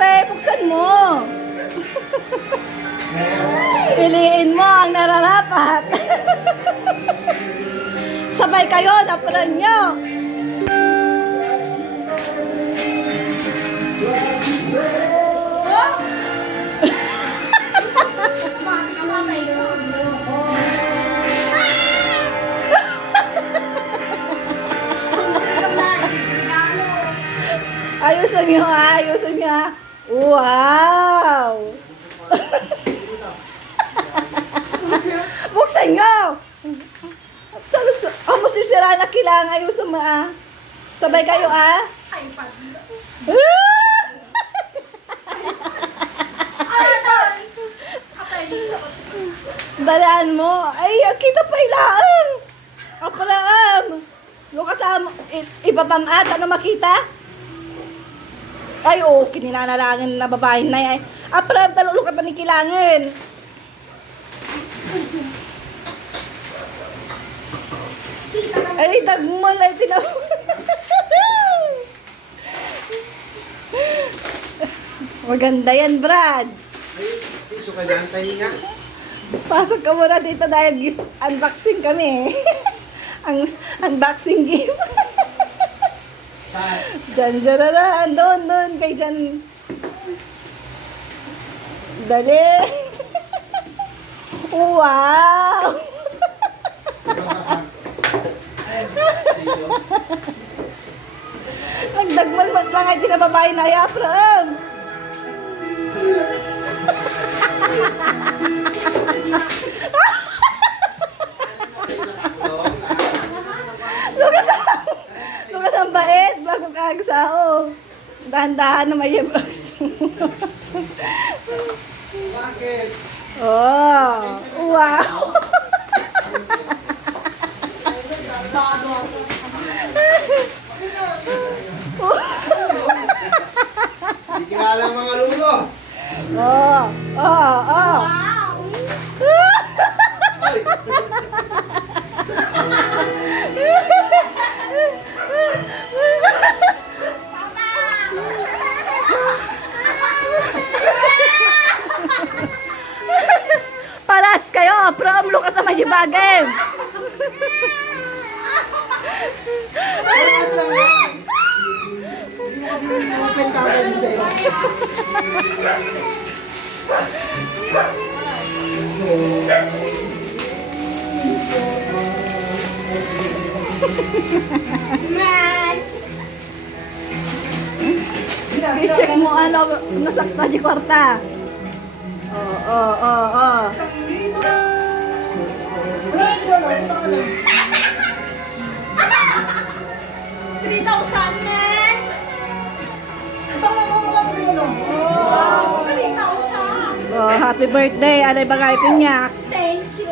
Siyempre, buksan mo. Piliin mo ang nararapat. Sabay kayo, napalan nyo. Ayusin nyo ha, ayusin nyo ha. Wow! Buksan nyo! Masisira na kailangan, ayusin mo ha. Sabay kayo ha. Dalaan mo. Ay, kita pa ilaan. Aparaan. Lukasam, ipapamat, ano makita? Ay, oo, kininanalangin na babae na yan. Aparaan, talulukat na ni kilangin. Ay, tagmal, ay, maganda yan, Brad. Ay, iso ka dyan, tahinga. Pasok ka muna dito dahil gift unboxing kami. Ang unboxing gift. Saan? Diyan na. Doon. Kay dyan. Dali. Wow. Nagdagmalmat lang ay tinababae na ayapram. Lukas ang bait bago kaagsao. Dahan-dahan na may yabas. Bakit? Oh, wow. Hindi kilala ang mga lulo. Oh. Ay! Paras kayo, prom lukas sa majibagay. Paras lang yan. Hindi mo kasi open camera dito eh. I-check mo ano, nasakta di kwarta. Oh. 3,000 men! Oh, happy birthday, alay bagay pinyak. Thank you!